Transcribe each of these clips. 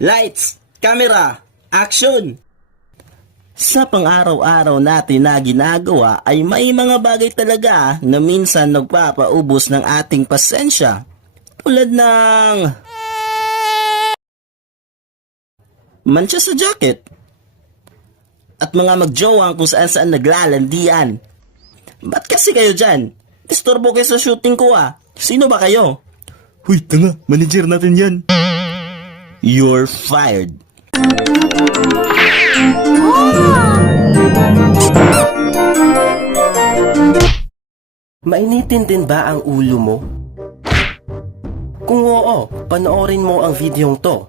Lights, camera, action! Sa pang-araw-araw natin na ginagawa ay may mga bagay talaga na minsan nagpapaubos ng ating pasensya. Tulad ng mancha sa jacket at mga magjowang kung saan-saan naglalandian. Ba't kasi kayo dyan? Istorbo kayo sa shooting ko ah. Sino ba kayo? Huy, tanga, manager natin yan. You're fired. Mainitin din ba ang ulo mo? Kung oo, panoorin mo ang videong to.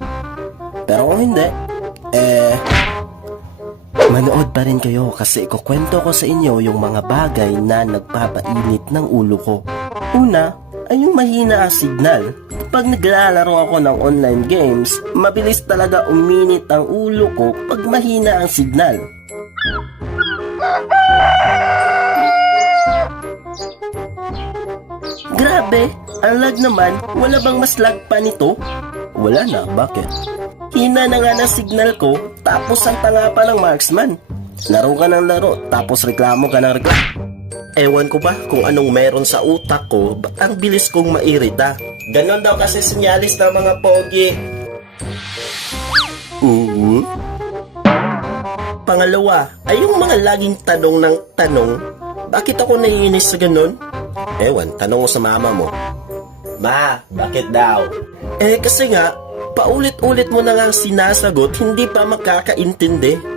Pero kung hindi, manood pa rin kayo kasi ikukwento ko sa inyo yung mga bagay na nagpapainit ng ulo ko. Una, ay yung mahina ang signal. Pag naglalaro ako ng online games, mabilis talaga uminit ang ulo ko pag mahina ang signal. Grabe, ang lag naman, wala bang mas lag pa nito? Wala na, bakit? Hina na nga ng signal ko, tapos ang tanga pa ng marksman. Laro ka ng laro, tapos reklamo ka ng reklamo. Ewan ko ba kung anong meron sa utak ko, ba't ang bilis kong mairita? Ganon daw kasi sinyalis ng mga pogi. Oo. Pangalawa, ay yung mga laging tanong ng tanong, bakit ako naiinis sa ganon? Ewan, tanong mo sa mama mo. Ma, bakit daw? Kasi nga, paulit-ulit mo na nga sinasagot, hindi pa makakaintindi.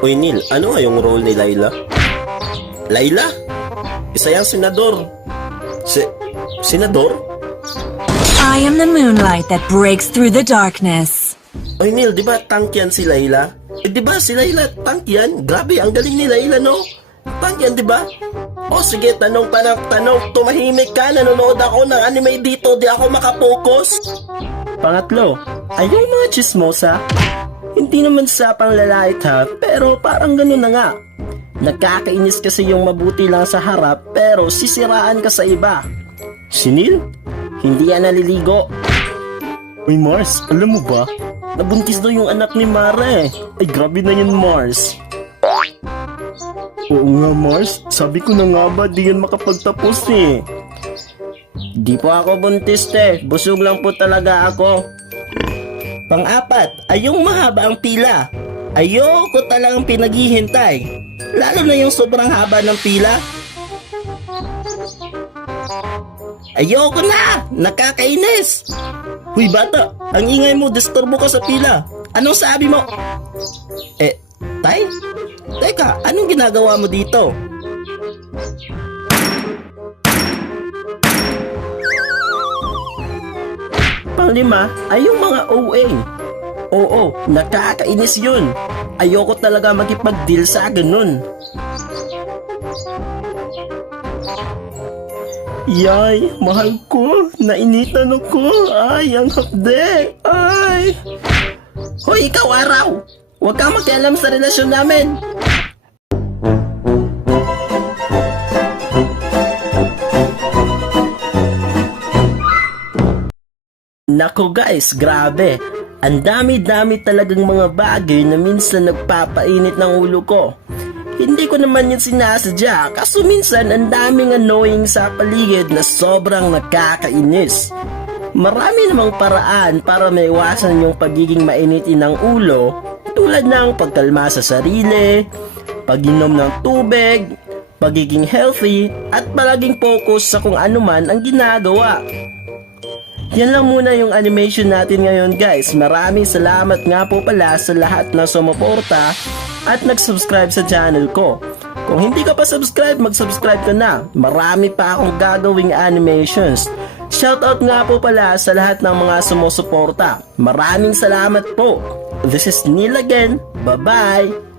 Uy Neil, ano nga yung role ni Layla? Layla? Isa yung senador. Senador? I am the moonlight that breaks through the darkness. Uy Neil, di ba tank yan si Layla? Di ba si Layla tank yan? Grabe, ang galing ni Layla, no? Tank yan, di ba? O sige, tanong pa ng tanong. Tumahimik ka, nanonood ako ng anime dito, di ako makapokus. Pangatlo, ay yung mga chismosa. Hindi naman sa panglalait ha, pero parang ganun na nga. Nagkakainis kasi yung mabuti lang sa harap, pero sisiraan ka sa iba. Si Neil? Hindi yan naliligo. Uy Mars, alam mo ba? Nabuntis daw yung anak ni Mara eh. Ay grabe na yun Mars. Oo nga Mars, sabi ko na nga ba di yan makapagtapos eh. Di po ako buntis te, busog lang po talaga ako. Pang-apat, ay yung mahaba ang pila. Ayoko talagang pinaghihintay. Lalo na yung sobrang haba ng pila. Ayoko na! Nakakainis! Huy bata, ang ingay mo, disturbo ka sa pila. Anong sabi mo? Tay? Teka, anong ginagawa mo dito? Panglima ay yung mga OA. Oo, nakakainis yun. Ayoko talaga makipag-deal sa ganun. Yay, mahal ko, nainitan ako. Ay, ang hapde. Ay. Hoy, ikaw araw! Huwag kang makialam sa relasyon namin. Nako guys, grabe. Ang dami-dami talagang mga bagay na minsan nagpapainit ng ulo ko. Hindi ko naman yun sinasadya, kaso minsan ang daming annoying sa paligid na sobrang nakakainis. Marami namang paraan para maiwasan yung pagiging mainitin ng ulo, tulad ng pagkalma sa sarili, pag-inom ng tubig, pagiging healthy, at palaging focus sa kung ano man ang ginagawa. Yan lang muna yung animation natin ngayon guys. Maraming salamat nga po pala sa lahat na sumuporta at nag-subscribe sa channel ko. Kung hindi ka pa subscribe, mag-subscribe ka na. Marami pa akong gagawing animations. Shoutout nga po pala sa lahat ng mga sumusuporta. Maraming salamat po. This is Neil again. Bye-bye!